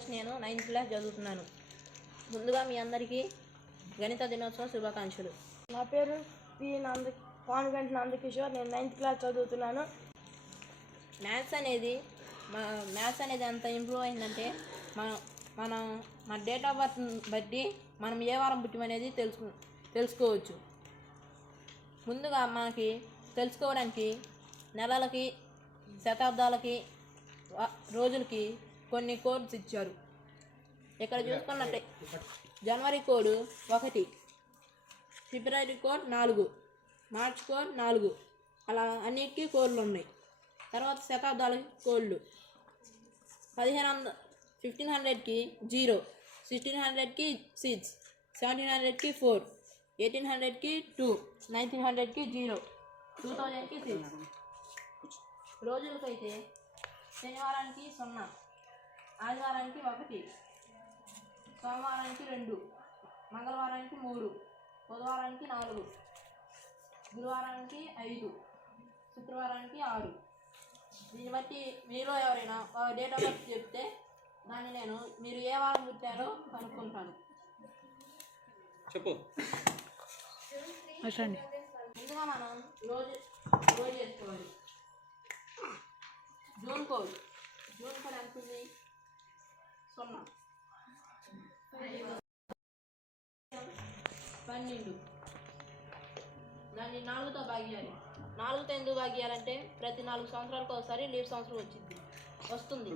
ప్రకాష్. నేను 9th class చదువుతున్నాను. ముందుగా మీ అందరికీ గణిత దినోత్సవం శుభాకాంక్షలు. నా పేరు పానుగంటి నందకిషోర్. నేను 9th క్లాస్ చదువుతున్నాను. మ్యాథ్స్ అనేది ఎంత ఇంప్రూవ్ అయిందంటే మన డేట్ ఆఫ్ బర్త్ బట్టి మనం ఏ వారం పుట్టిమనేది తెలుసుకోవచ్చు. ముందుగా మనకి తెలుసుకోవడానికి నెలలకి, శతాబ్దాలకి, రోజులకి కొన్ని కోడ్స్ ఇచ్చారు. ఇక్కడ చూసుకున్నట్టే జనవరి కోడ్ 1, ఫిబ్రవరి కోడ్ 4, మార్చ్ కోడ్ 4, అలా అన్నిటికీ కోడ్లు ఉన్నాయి. తర్వాత శతాబ్దాలకి కోడ్లు 1500కి 0, 1600కి 6, 1700కి 4, 1800కి 2, 1900కి 0, 2000కి 6. రోజులకైతే శనివారానికి 0, ఆదివారానికి 1, సోమవారానికి 2, మంగళవారానికి 3, బుధవారానికి 4, గురువారానికి 5, శుక్రవారానికి 6. దీన్ని బట్టి మీలో ఎవరైనా డేట్ ఆఫ్ బర్త్ చెప్తే దాన్ని నేను మీరు ఏ వారం పుట్టారో కనుక్కుంటాను. చెప్పు. ముందుగా మనం రోజు చేసుకోవాలి. జూన్ కోడ్ ఎంత ఉంది? 0, 12. దాన్ని 4తో భాగియాలి. 4తో ఎందుకు భాగియాలంటే ప్రతి 4 సంవత్సరాలకు ఒకసారి లీవ్ సంవత్సరం వస్తుంది.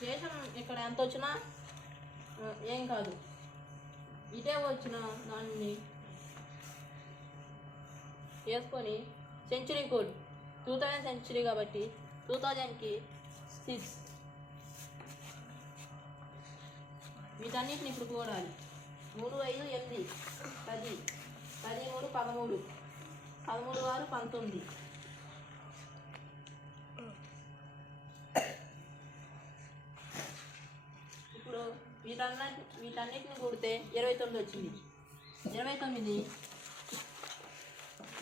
శేషం ఇక్కడ ఎంత వచ్చినా ఏం కాదు. ఇటే వచ్చిన దాన్ని వేసుకొని సెంచురీ కోడ్ 2000 సెంచురీ కాబట్టి 2000కి 6. వీటన్నిటిని ఇప్పుడు కూడాలి. 3, 5, 8, 10, 13, 13, 13, 6, 19. ఇప్పుడు వీటన్నిటిని కూడితే 29 వచ్చింది. 29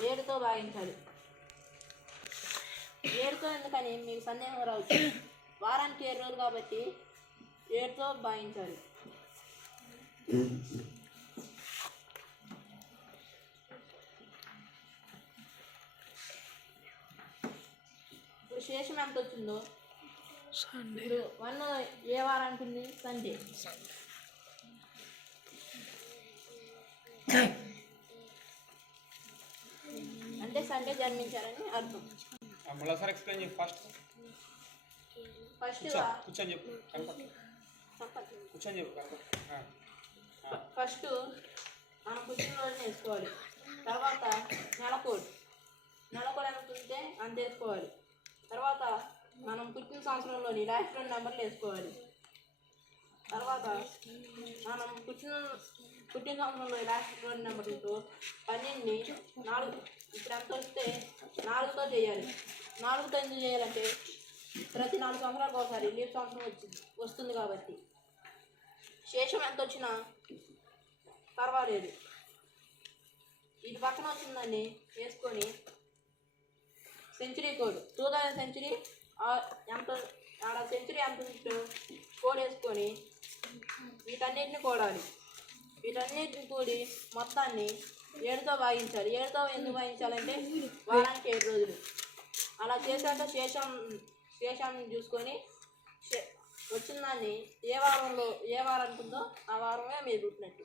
7తో భాగించాలి. 7తో ఎందుకని మీకు సందేహం రావచ్చు. వారానికి 7 రోజులు కాబట్టి 7తో భాగించాలి. ఇప్పుడు శేషం ఎంత వచ్చిందో ఇప్పుడు 1 ఏ వారానికి ఉంది? సండే. అంటే సండే జన్మించారని అర్థం. ఫస్ట్ మనం పుట్టినరోజుని వేసుకోవాలి. తర్వాత నెలకోడ్ ఎంత ఉంటే అంత వేసుకోవాలి. తర్వాత మనం పుట్టిన సంవత్సరంలోని లాస్ట్ 2 నెంబర్లు వేసుకోవాలి. తర్వాత మనం పుట్టిన సంవత్సరంలో లాస్ట్ 2 నెంబర్లతో 12ని 4 ఇప్పుడు ఎంత వస్తే 4తో చేయాలి. 4తో ఎందుకు చేయాలంటే ప్రతి 4 సంవత్సరాలకు ఒకసారి లీవ్ సంవత్సరం వస్తుంది కాబట్టి. శేషం ఎంత వచ్చినా పర్వాలేదు. ఇది పక్కన వచ్చిందని వేసుకొని సెంచురీ కోడ్ 2000 సెంచురీ ఎంత ఆడ సెంచురీ ఎంత ఉంటుందో కోడ్ వేసుకొని వీటన్నిటిని కూడాలి. వీటన్నిటిని కూడి మొత్తాన్ని 7తో భాగించాలి. 7తో ఎందుకు భాగించాలంటే వారానికి 7 రోజులు. అలా చేశాక శేషాన్ని చూసుకొని వచ్చిన దాన్ని ఏ వారానికి ఉందో ఆ వారమే మీరు పుట్టినట్టు.